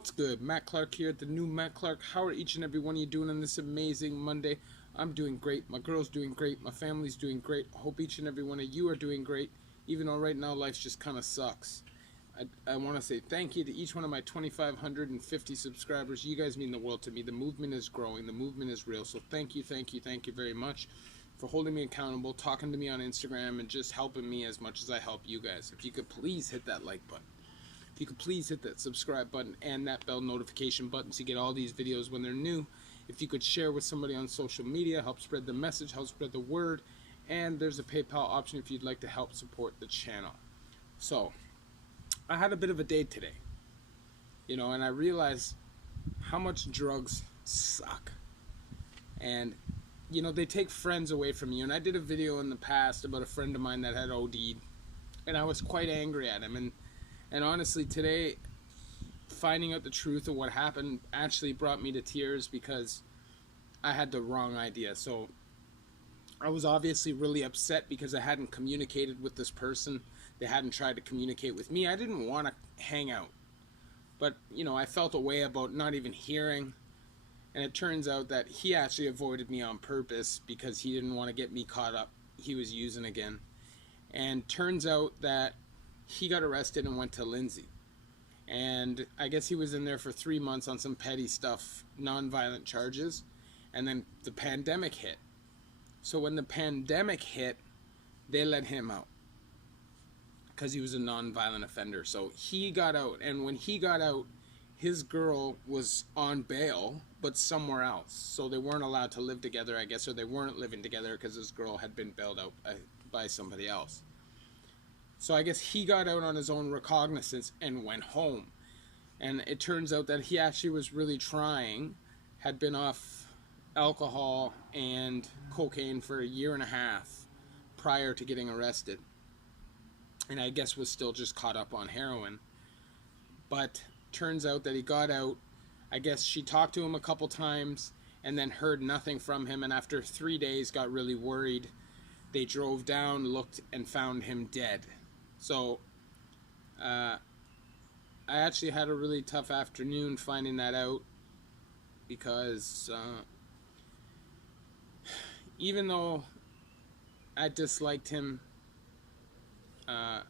What's good? Matt Clark here at the new Matt Clark. How are each and every one of you doing on this amazing Monday? I'm doing great. My girl's doing great. My family's doing great. Hope each and every one of you are doing great, even though right now life just kind of sucks. I want to say thank you to each one of my 2,550 subscribers. You guys mean the world to me. The movement is growing. The movement is real. So thank you very much for holding me accountable, talking to me on Instagram, and just helping me as much as I help you guys. If you could please hit that like button. If you could please hit that subscribe button and that bell notification button so you get all these videos when they're new. If you could share with somebody on social media, help spread the message, help spread the word. And there's a PayPal option if you'd like to help support the channel. So, I had a bit of a day today. And I realized how much drugs suck. And, they take friends away from you. And I did a video in the past about a friend of mine that had OD'd. And I was quite angry at him. And honestly, today, finding out the truth of what happened actually brought me to tears because I had the wrong idea. So I was obviously really upset because I hadn't communicated with this person. They hadn't tried to communicate with me. I didn't want to hang out. But, I felt a way about not even hearing. And it turns out that he actually avoided me on purpose because he didn't want to get me caught up. He was using again. And turns out that he got arrested and went to Lindsay. And I guess he was in there for 3 months on some petty stuff, non-violent charges. And then the pandemic hit. So when the pandemic hit, they let him out because he was a non-violent offender. So he got out. And when he got out, his girl was on bail, but somewhere else. So they weren't allowed to live together, I guess, or they weren't living together because his girl had been bailed out by somebody else. So I guess he got out on his own recognizance and went home. And it turns out that he actually was really trying, had been off alcohol and cocaine for 1.5 years prior to getting arrested. And I guess was still just caught up on heroin. But turns out that he got out. I guess she talked to him a couple times and then heard nothing from him. And after 3 days got really worried. They drove down, looked, and found him dead. So, I actually had a really tough afternoon finding that out because even though I disliked him, I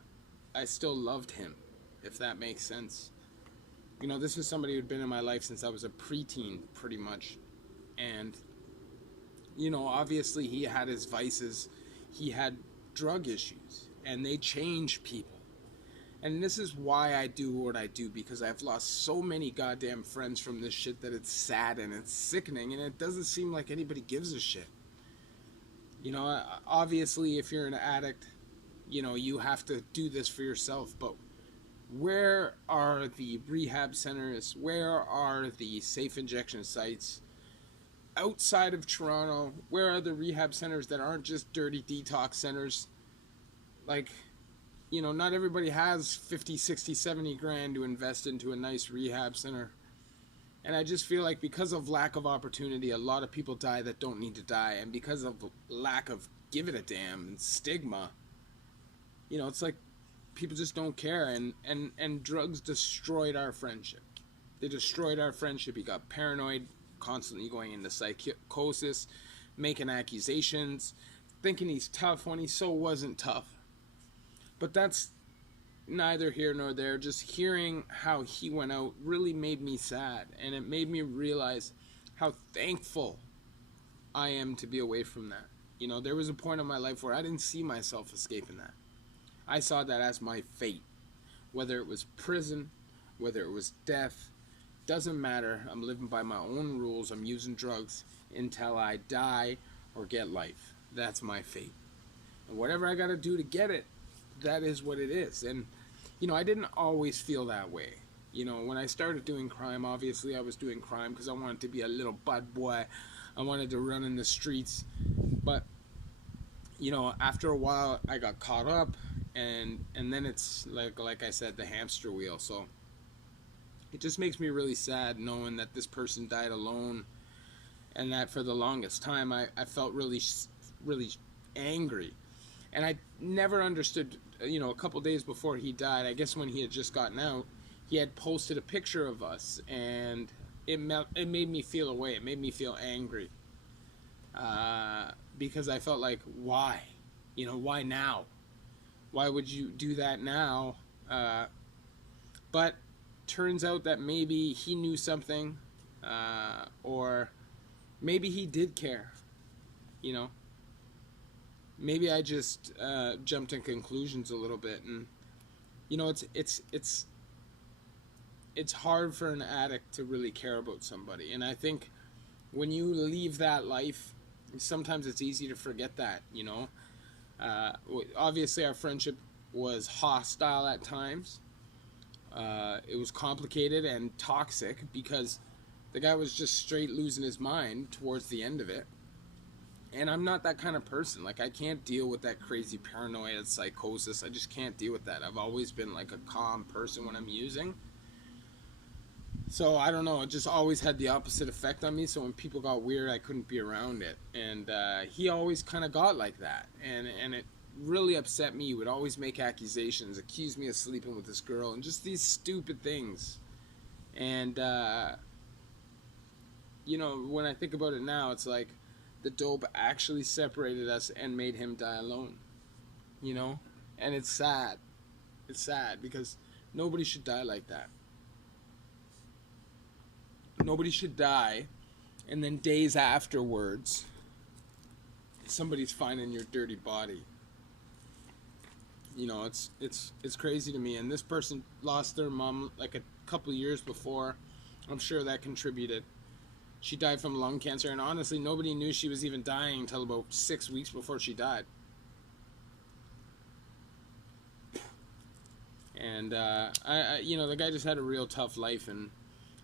still loved him, if that makes sense. This is somebody who'd been in my life since I was a preteen, pretty much. And, obviously he had his vices. He had drug issues. And they change people. And this is why I do what I do, because I've lost so many goddamn friends from this shit that it's sad and it's sickening, and it doesn't seem like anybody gives a shit. Obviously, if you're an addict, you have to do this for yourself, but where are the rehab centers? Where are the safe injection sites? Outside of Toronto, where are the rehab centers that aren't just dirty detox centers? Not everybody has 50, 60, 70 grand to invest into a nice rehab center. And I just feel like because of lack of opportunity, a lot of people die that don't need to die. And because of lack of give it a damn and stigma, it's like people just don't care. And drugs destroyed our friendship. They destroyed our friendship. He got paranoid, constantly going into psychosis, making accusations, thinking he's tough when he so wasn't tough. But that's neither here nor there. Just hearing how he went out really made me sad. And it made me realize how thankful I am to be away from that. There was a point in my life where I didn't see myself escaping that. I saw that as my fate. Whether it was prison, whether it was death, doesn't matter. I'm living by my own rules. I'm using drugs until I die or get life. That's my fate. And whatever I got to do to get it, that is what it is. And I didn't always feel that way. When I started doing crime, obviously I was doing crime because I wanted to be a little bad boy. I wanted to run in the streets. But after a while I got caught up, and then it's like I said, the hamster wheel. So it just makes me really sad knowing that this person died alone, and that for the longest time I felt really angry. And I never understood, a couple days before he died, I guess when he had just gotten out, he had posted a picture of us, and it made me feel away. It made me feel angry, because I felt like, why? Why now? Why would you do that now? But turns out that maybe he knew something, or maybe he did care. You know, maybe I just jumped in conclusions a little bit, and it's hard for an addict to really care about somebody, and I think when you leave that life, sometimes it's easy to forget that. Obviously our friendship was hostile at times. It was complicated and toxic because the guy was just straight losing his mind towards the end of it. And I'm not that kind of person. Like, I can't deal with that crazy paranoia, psychosis. I just can't deal with that. I've always been like a calm person when I'm using. So I don't know, it just always had the opposite effect on me. So when people got weird, I couldn't be around it. And he always kind of got like that. And it really upset me. He would always make accusations, accuse me of sleeping with this girl, and just these stupid things. And, when I think about it now, it's like the dope actually separated us and made him die alone. And it's sad. It's sad because nobody should die like that. Nobody should die, and then days afterwards, somebody's finding your dirty body. It's crazy to me. And this person lost their mom like a couple of years before. I'm sure that contributed. She died from lung cancer, and honestly, nobody knew she was even dying until about 6 weeks before she died. And the guy just had a real tough life, and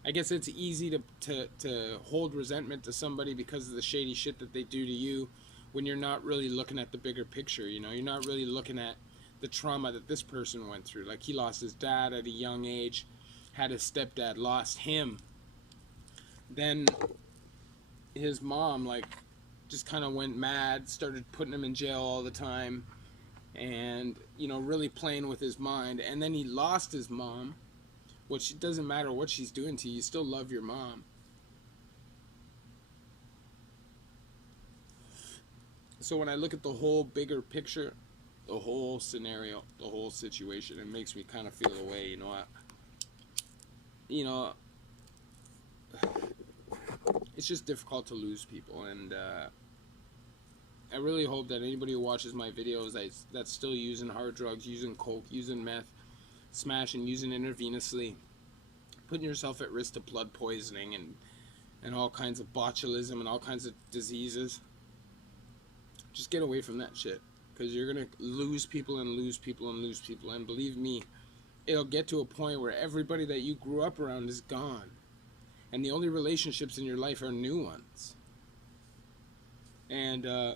I guess it's easy to hold resentment to somebody because of the shady shit that they do to you when you're not really looking at the bigger picture. You're not really looking at the trauma that this person went through. Like, he lost his dad at a young age, had his stepdad, lost him. Then his mom, like, just kind of went mad, started putting him in jail all the time, and, really playing with his mind. And then he lost his mom, which it doesn't matter what she's doing to you, you still love your mom. So when I look at the whole bigger picture, the whole scenario, the whole situation, it makes me kind of feel away. It's just difficult to lose people, and I really hope that anybody who watches my videos that's still using hard drugs, using coke, using meth, smashing, using intravenously, putting yourself at risk to blood poisoning and all kinds of botulism and all kinds of diseases, just get away from that shit, because you're going to lose people and lose people and lose people. And believe me, it'll get to a point where everybody that you grew up around is gone, and the only relationships in your life are new ones. And I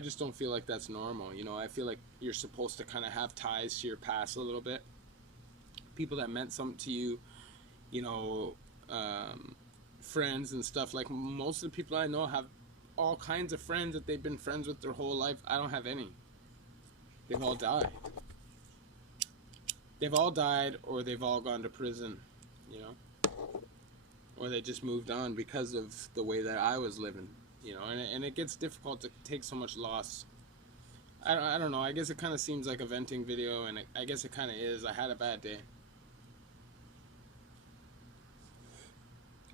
just don't feel like that's normal. I feel like you're supposed to kind of have ties to your past a little bit, people that meant something to you, friends and stuff. Like, most of the people I know have all kinds of friends that they've been friends with their whole life. I don't have any. They've all died. They've all died, or they've all gone to prison, or they just moved on because of the way that I was living, and it gets difficult to take so much loss. I don't know, I guess it kind of seems like a venting video, and I guess it kind of is. I had a bad day,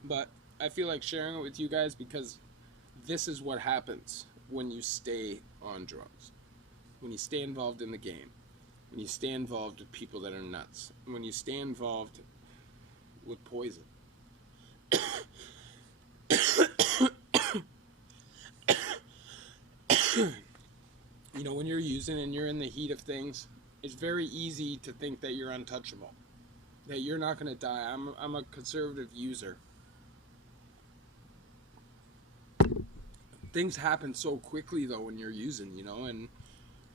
but I feel like sharing it with you guys because this is what happens when you stay on drugs, when you stay involved in the game, when you stay involved with people that are nuts, when you stay involved with poison. When you're using and you're in the heat of things, it's very easy to think that you're untouchable, that you're not going to die. I'm a conservative user. Things happen so quickly, though, when you're using, and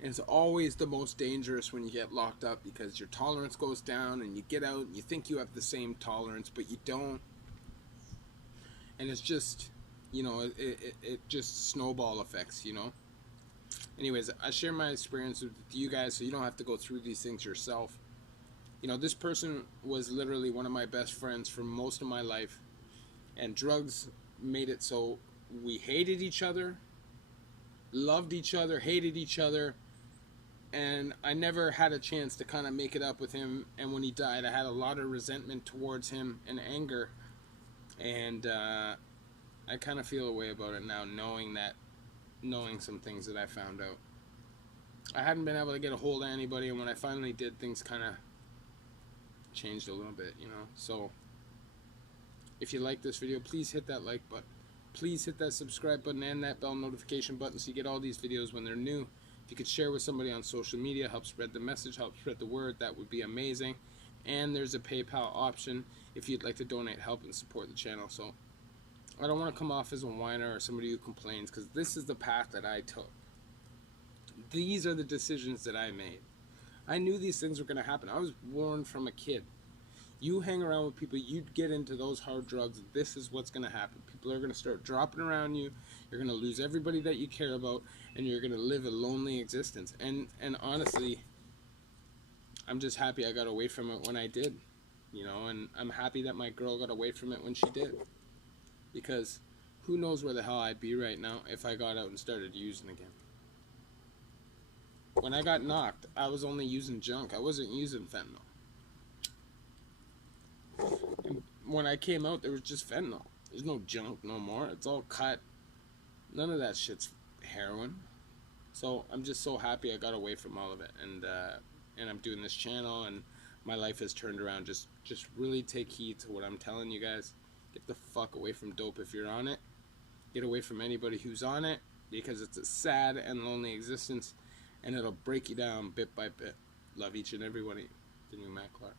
it's always the most dangerous when you get locked up, because your tolerance goes down and you get out and you think you have the same tolerance, but you don't. And it's just, it just snowball effects, Anyways, I share my experience with you guys so you don't have to go through these things yourself. You know, this person was literally one of my best friends for most of my life, and drugs made it so we hated each other, loved each other, hated each other, and I never had a chance to kind of make it up with him. And when he died, I had a lot of resentment towards him and anger, and I kind of feel a way about it now, knowing some things that I found out. I hadn't been able to get a hold of anybody, and when I finally did, things kind of changed a little bit, you know. So if you like this video, please hit that like button. Please hit that subscribe button and that bell notification button so you get all these videos when they're new. If you could share with somebody on social media, help spread the message, help spread the word, that would be amazing. And there's a PayPal option if you'd like to donate, help, and support the channel. So I don't want to come off as a whiner or somebody who complains, because this is the path that I took. These are the decisions that I made. I knew these things were going to happen. I was warned from a kid. You hang around with people, you get into those hard drugs, this is what's going to happen. People are going to start dropping around you. You're going to lose everybody that you care about, and you're going to live a lonely existence. And honestly, I'm just happy I got away from it when I did. You know, and I'm happy that my girl got away from it when she did. Because who knows where the hell I'd be right now if I got out and started using again. When I got knocked, I was only using junk. I wasn't using fentanyl. And when I came out, there was just fentanyl. There's no junk no more. It's all cut. None of that shit's heroin. So I'm just so happy I got away from all of it. And I'm doing this channel, and my life has turned around. Just really take heed to what I'm telling you guys. Get the fuck away from dope if you're on it. Get away from anybody who's on it, because it's a sad and lonely existence, and it'll break you down bit by bit. Love each and every one of you. The new Matt Clark.